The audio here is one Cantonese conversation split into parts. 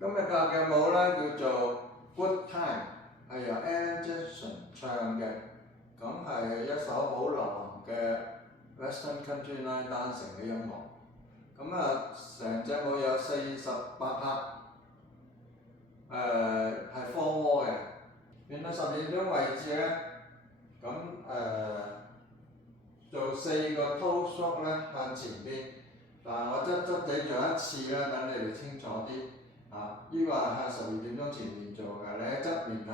今日教嘅舞咧叫做 Good Time， 係由 Alan Jackson 唱嘅，咁係一首好流行嘅 Western Country Line Dancing 嘅音樂。咁啊，成隻舞有48拍，係4窩嘅。練到12點鐘位置咧，咁做4個 toe stroke 咧向前邊。但我側地做一次啦，等你哋清楚啲。呢個係向12點鐘前面做嘅，你喺側面睇，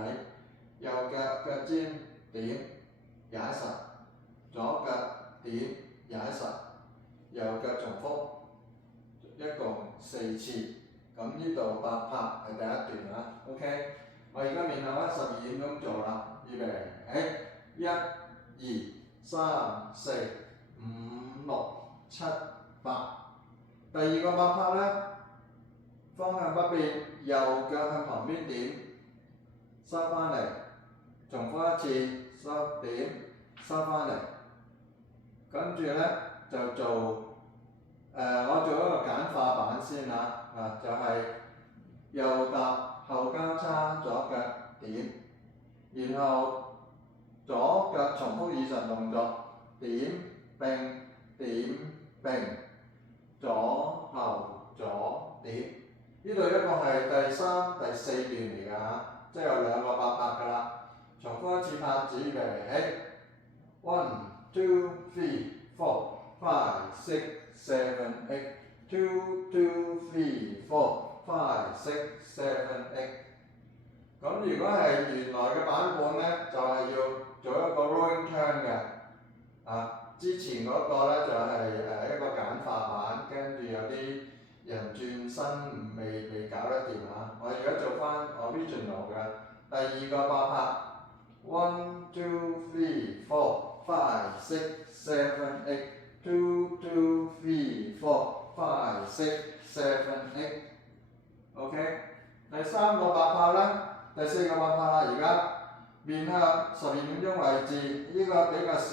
右腳尖點踩實，左腳點踩實，右腳重複，一共4次。咁呢度8拍係第一段啦 ，OK。我而家面向翻12點鐘做啦，預備起，1、2、3、4、5、6、7、8。第二個8拍咧，方向不變，右腳向旁邊點，收翻嚟，重複一次，收點，收翻嚟。跟住咧就做我做一個簡化版先嚇，就係右踏後交叉，左腳點，然後左腳重複以上動作，點並點並，左後左點。呢度一共係第3、第4段嚟㗎嚇，即係有2個8拍㗎啦。重複一次拍子，預備起，1、2、3、4、5、6、7、8 2、2、3、4、5、6、7、8。咁如果係原來嘅版本咧，就係要做一個 rolling turn 嘅。之前嗰個咧就係一個簡化版，跟住有啲人轉身未搞得掂嚇。我而家做翻 original 嘅第2個8拍，1、2、3、4、5、6、7、8 2、2、3、4、5、6、7、8。OK， 第3個8拍咧，第4個8拍啦，而家面向12點鐘位置，呢個比較少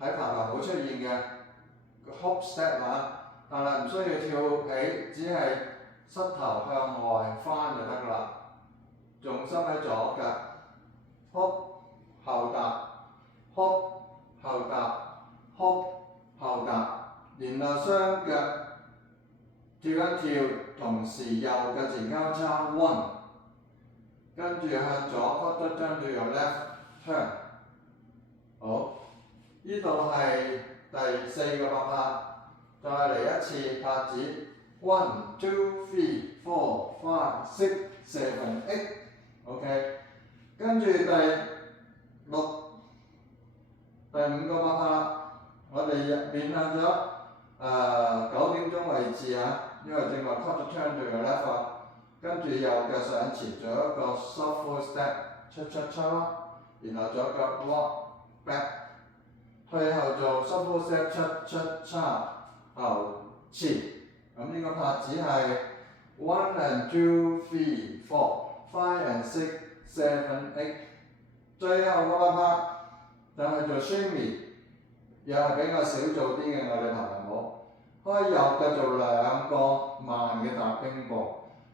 喺排球舞出現嘅 hop step 但係唔需要跳起，只係膝頭向外翻就得㗎啦。重心喺左腳 ，hop 後踏 ，hop 後踏 ，hop 後踏，然後雙腳跳一跳，同時右腳前交叉 1， 跟住向左 quarter turn to your left turn。好，呢度係第4個8拍，再嚟一次拍子 1、2、3、4、5、6、7、8。OK， 跟住第5個8拍，我哋面向咗9點鐘位置因為正話 quarter turn to your left， 跟住右腳上前做一個 soft full step， 然後左腳 walk back， 退後做 soft full step， 後前。咁呢個拍子係 1 and 2、3、4、5 and 6、7、8。最後個8拍就係做 shimmy， 又係比較少做啲嘅我哋排球舞。開右腳做2個慢嘅踏冰步，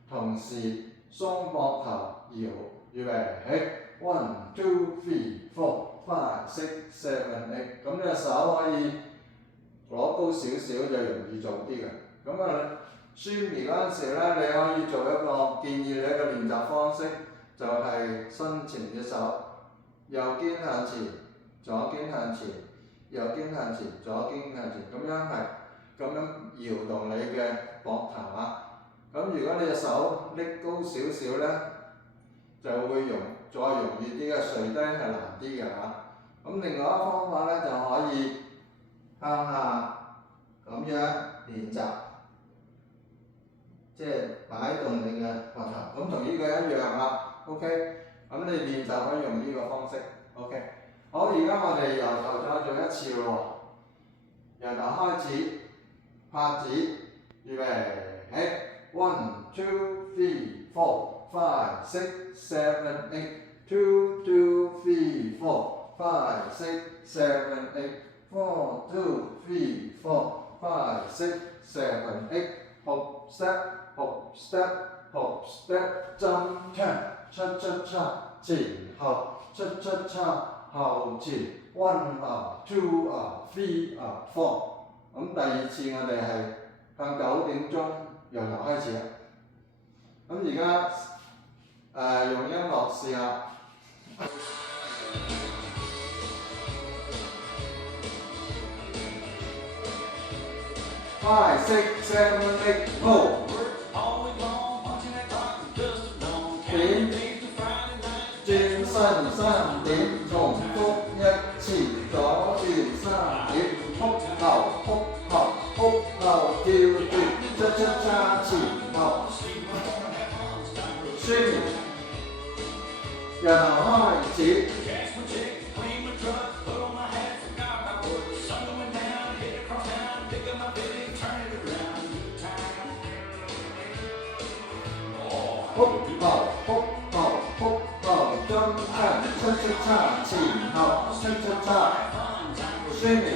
同時鬆膊頭搖，預備起 1、2、3、4、5、6、7、8。咁隻手可以攞高少少就容易做啲嘅。咁shimmy嗰陣時咧，你可以做一個建議你一個練習方式，就係伸前隻手，右肩向前，左肩向前，右肩向前，左肩向前，咁樣搖動你嘅膊頭咁如果你隻手拎高少少咧，就會再容易啲嘅，垂低係難啲嘅咁另外一個方法咧，就可以向下咁樣練習，即係擺動你嘅膊頭。咁同呢個一樣OK， 咁你練就可以用呢個方式。OK， 好，而家我哋由頭再做一次喎。由頭開始，拍子，預備起 1、2、3、4、5、6、7、8 2、2、3、4、5、6、7、8 4、2、3、4、5、6、7、8 hop step hop step hop step 中 turn 恰恰恰前後恰恰恰後前 one up two up three up four。咁第二次我哋係向9點鐘由頭開始啦。咁而家用音樂試下。5 6 7 8 pull。點轉身3點，重複1次，左轉3點，撲後跳轉，恰恰恰前後，宣言，由頭開始。撲後中間，恰恰恰前後，恰恰恰，宣言。